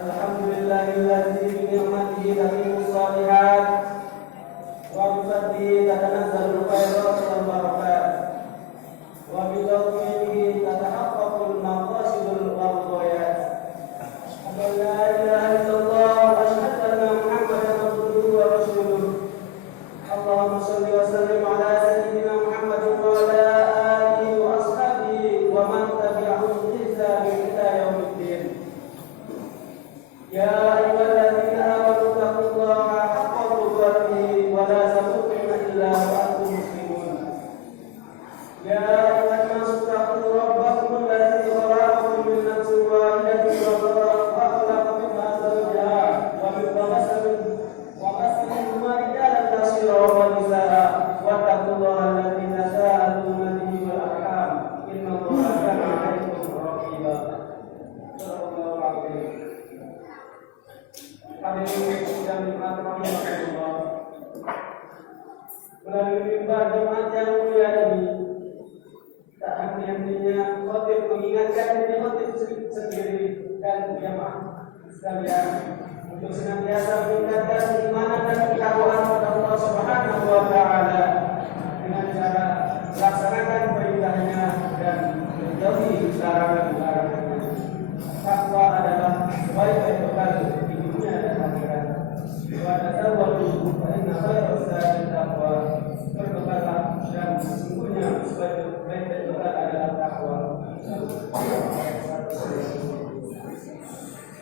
Alhamdulillahilladzi bi ni'matihi tatimmu shalihat wa bi fadlihi tatanazzalu khairat wal barakat wa bi tawfiqihi tatahaqqaqul maqasidul ghayat. Asyhadu an la ilaha illallah wa asyhadu anna Muhammadan abduhu wa rasuluh. Allahumma shalli wa sallim ala sayyidina Muhammadin wa ala alihi wa ashabihi wa man tabi'ahum bi ihsan ila yaumiddin. Ya ayyuhalladzina amanu taqullaha haqqa tuqatih wa la tamutunna illa wa antum muslimun. Ya ayyuhan nasu taqu rabbakum alladzi khalaqakum min nafsin wahidatin wa khalaqa minha zawjaha wa bassa minhuma rijalan katsiran wa nisaa'a wattaqullaha alladzi tasaaluna bihi wal arham innallaha kana 'alaykum raqiba. Sallallahu alaihi Hadirin yang dirahmati Allah, melalui mimbar Jumat yang mulia ini, tak henti-hentinya khotib mengingatkan diri khotib sendiri dan jamaah sekalian untuk senantiasa meningkatkan keimanan dan ketakwaan kepada Allah Subhanahu wa Ta'ala dengan cara melaksanakan perintahnya dan menjauhi larangan-larangannya. Takwa adalah sebaik-baik bekal di dunia dan akhirat. Wa tazawwadu fa inna khairaz zadi taqwa. Berbekalah dan sesungguhnya sebaik-baik bekal adalah takwa.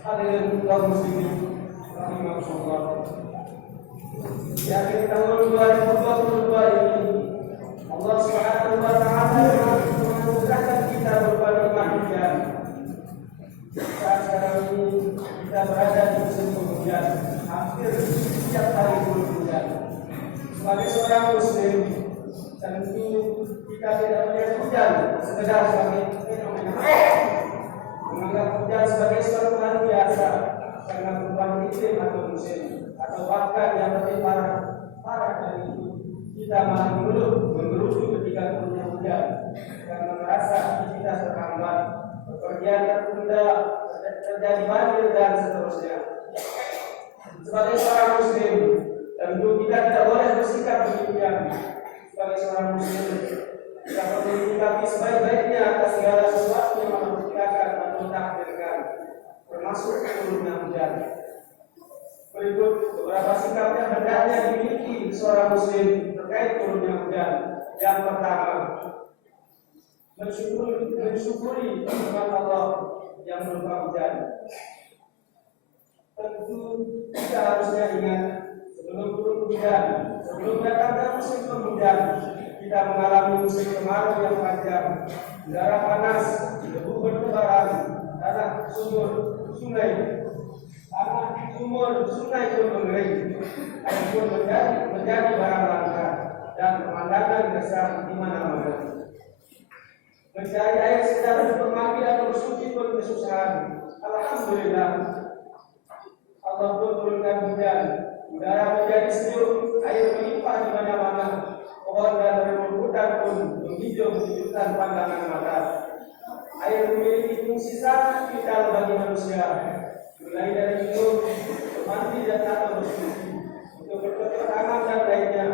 Hadirin kaum muslimin rahimakumullah. Di akhir tahun 2022 ini Allah Subhanahu wa Ta'ala menganugerahkan kita berbagai hujan. Saat sekarang ini kita berada di musim penghujan, hampir setiap hari hujan. Sebagai seorang muslim, tentu kita tidak melihat hujan sekedar sebagai fenomena, menganggap hujan sebagai suatu hal biasa karena perubahan iklim atau musim, atau bahkan yang lebih parah dari itu, kita malah mengeluh ketika turunnya hujan karena merasa aktivitas terhambat, pekerjaan tertunda, terjadi banjir dan seterusnya. Sebagai seorang muslim, tentu kita tidak boleh bersikap demikian. Sebagai seorang muslim, kita perlu menyikapi sebaik-baiknya atas segala sesuatu yang Allah ciptakan atau takdirkan, termasuk turunnya hujan. Berikut beberapa sikap yang hendaknya dimiliki seorang muslim terkait turunnya hujan. Yang pertama, mensyukuri nikmat Allah yang berupa hujan. Tentu kita harusnya ingat, sebelum turun hujan, sebelum datangnya musim penghujan, kita mengalami musim kemarau yang panjang, udara panas, debu bertebaran, tanah sumur, sungai pun mengering, air pun menjadi barang langka, dan pemandangan gersang di mana-mana. Mencari air secara bermandi atau bersuci pun kesusahan. Alhamdulillah, Allah pun turunkan hujan, udara menjadi sejuk, air melimpah di mana-mana, pohon dan rumputan pun menghijau menunjukkan pandangan mata. Air memiliki fungsi sangat vital bagi manusia, mulai dari minum, mandi dan atau bersuci, untuk bercocok tanam dan lainnya.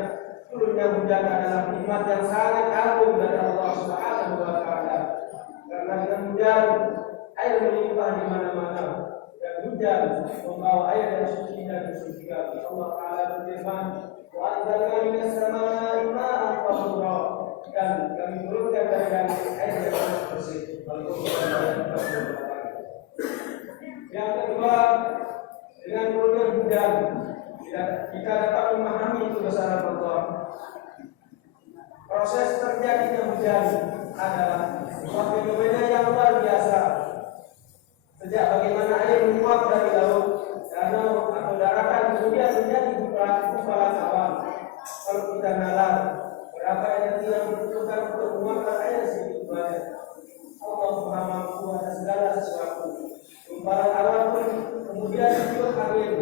Turunnya hujan adalah nikmat yang sangat agung dari Allah Subhanahu wa Ta'ala. Karena dengan hujan, air melimpah di mana-mana, dan hujan membawa air yang suci dan disucikan. Allah Ta'ala berfirman, "Wa anzalna minas samaa'i maa'an tahura." Dan kami turunkan dari langit air yang sangat bersih. Yang kedua, dengan turunnya hujan, kita dapat memahami kebesaran Allah. Proses terjadinya hujan adalah suatu fenomena yang luar biasa. Sejak bagaimana air menguap dari laut, danau atau daratan kemudian menjadi kumpalan awan. Kalau kita nalar, berapa energi yang dibutuhkan untuk menguapkan air sedikit banyak. Allah Maha Mampu atas segala sesuatu. Kumpalan awan pun kemudian ditiup angin,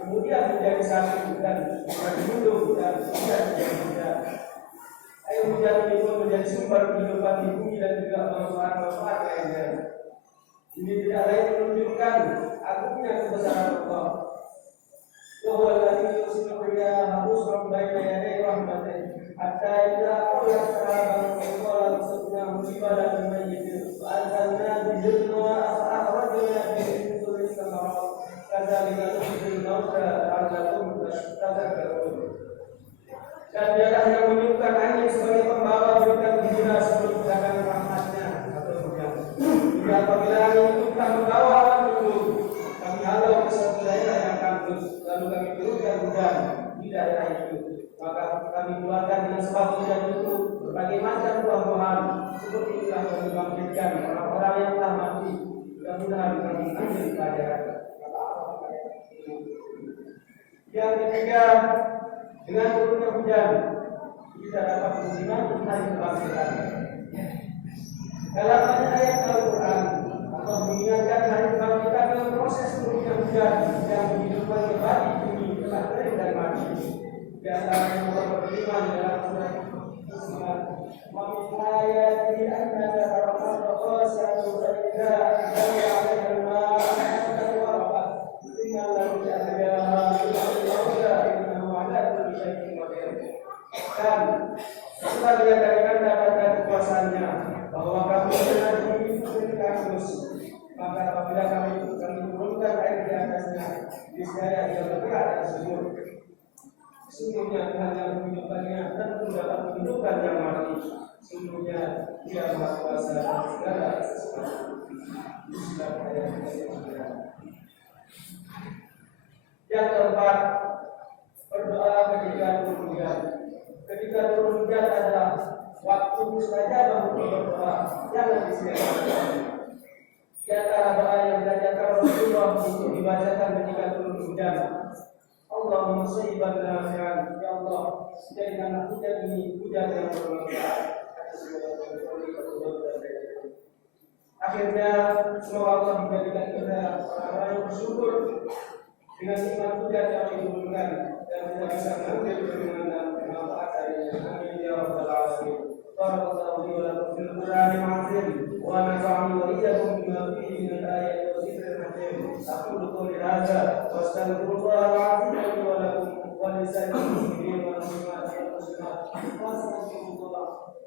kemudian menjadi satu dan menjadi gunung dan kemudian menjadi hujan. Air hujan ini pun menjadi sumber kehidupan di bumi dan juga manfaat-manfaat lainnya. Ini tidak lain menunjukkan agungnya kebesaran Allah. Wa alladzi yursilu riyaha busran baina yaday rahmatih hatta idza aqalat sahaban qala tasna musibadan mayyitin wa anzalna bihi al-ma'a fa akhrajna bihi min kulli thamarat kadzalika nuhyil mauta la'allakum tadhakkarun. Dan dialah yang meniupkan angin sebagai pembawa berita gembira sebelum datang rahmatnya atau hujan. Jika apabila angin itu telah membawa awan mendung, kami halau ke suatu daerah yang tandus, lalu kami turunkan hujan di daerah itu. Maka kami keluarkan dengan sebab hujan itu berbagai macam buah-buahan. Seperti itulah kami bangkitkan orang-orang yang telah mati. Mudah-mudahan kami ambil pelajaran. Yang ketiga, dengan turunnya hujan kita dapat menyimak hari kebangkitan. Dalam banyak ayat Al-Quran Allah mengingatkan hari kebangkitan dalam proses turunnya hujan yang menghidupkan kembali bumi telah kering dan mati. Di antara yang Allah berfirman dalam surat Al-Qasas, "Wa min ayatihi annaka taral qasiyatan idza anzalna 'alaiha al-ma'a wa rabat inna lahu dan sebagian dari kata-kata kekuasaannya bahwa kami telah diizinkan terus, maka apabila kami turunkan air di atasnya, niscaya ia bergerak dan subur. Sesungguhnya Tuhan yang menghidupkannya tentu dapat menghidupkan yang mati. Sesungguhnya Dia Maha Kuasa atas segala sesuatu. Yang keempat, berdoa ketika turun hujan. Ketika turun hujan adalah waktu mustajabah untuk berdoa, jangan disia-siakan. Di antara doa yang diajarkan Rasulullah untuk dibacakan ketika turun hujan, Allahumma shayyiban nafi'an, ya Allah, jadikanlah hujan ini hujan yang bermanfaat. Akhirnya semoga Allah menjadikan kita orang-orang yang bersyukur dengan nikmat hujan yang diturunkan dan kita bisa mengambil firman dan manfaat darinya. Amin ya rabbal alamin. Barakallahu li wa lakum fil Qur'anil azim wa nafa'ani wa iyyakum bima fihi min al-ayati wa dzikril hakim. Aqulu qawli hadza wa astaghfirullahal azim li wa lakum wa lisa'il muslimin wal muslimat wal muslimat.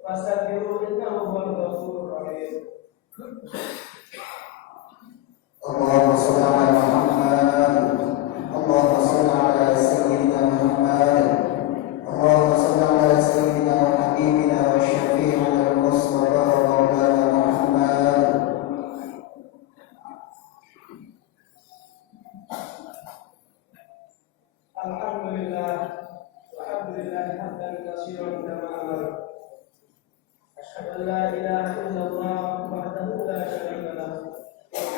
Fastaghfiruhu innahu huwal ghafurur rahim. Allahumma shalli ala Muhammad. Allahumma shalli ala sayyidina Muhammad. Allahumma shalli ala sayyidina wa habibina wa syafi'ina al-Mustafa wa maulana Muhammad. Alhamdulillah, walhamdulillah hamdan katsiran kama amara. Asyhadu an la ilaha illallah wahdahu la syarika lahu wa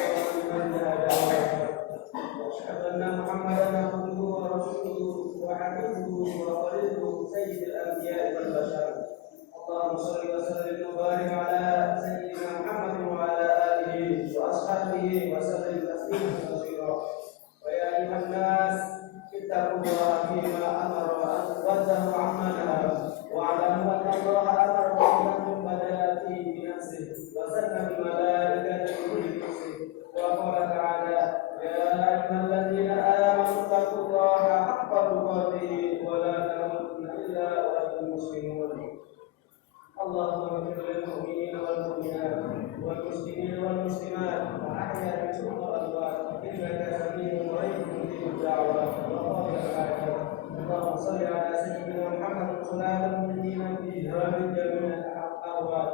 asyhadu anna Muhammadan abduhu wa rasuluhu wa habibuhu wa qaliluhu sayyidil anbiya'i wal bashar. Allahumma shalli wa sallim wa barik ala sayyidina Muhammad wa ala alihi wa ashabihi wa sallim tasliman katsira. Wa ya ayyuhan nas ittaqullaha fima amara wa nahaa amma nahaa wa 'alamu anna Allaha amara bil badati bi nafsihi wa sanna bil malaikati bi nafsihi wa qala ta'ala ya ayyuhalladzina amanu taqullaha haqqa tuqatih wa la tamutunna illa wa antum muslimun. Allahumma ighfir lil mu'minina wal mu'minat wal muslimina wal muslimat wa ahya minhum wal amwat innaka sami'un qaribun mujibud da'wat wa qadirul hajat. Allahumma shalli ala sayyidina Muhammad sallallahu alaihi wa sallam fi hadhihi jami'il ahwal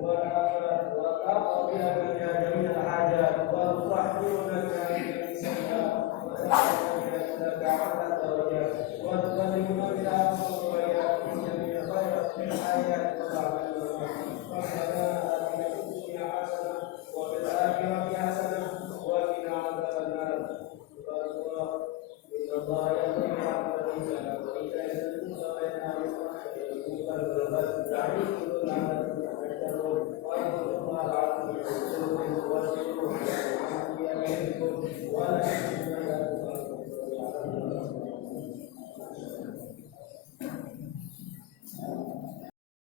wa al-afat wa taqabbal minna jami'al hajat wa tuhfirna min al-sayyi'at wa ta'ala ta'ala darajat wa tuqaddimu ila al-khairat min jami'il khairat min ayat Allah yang عليك ولا على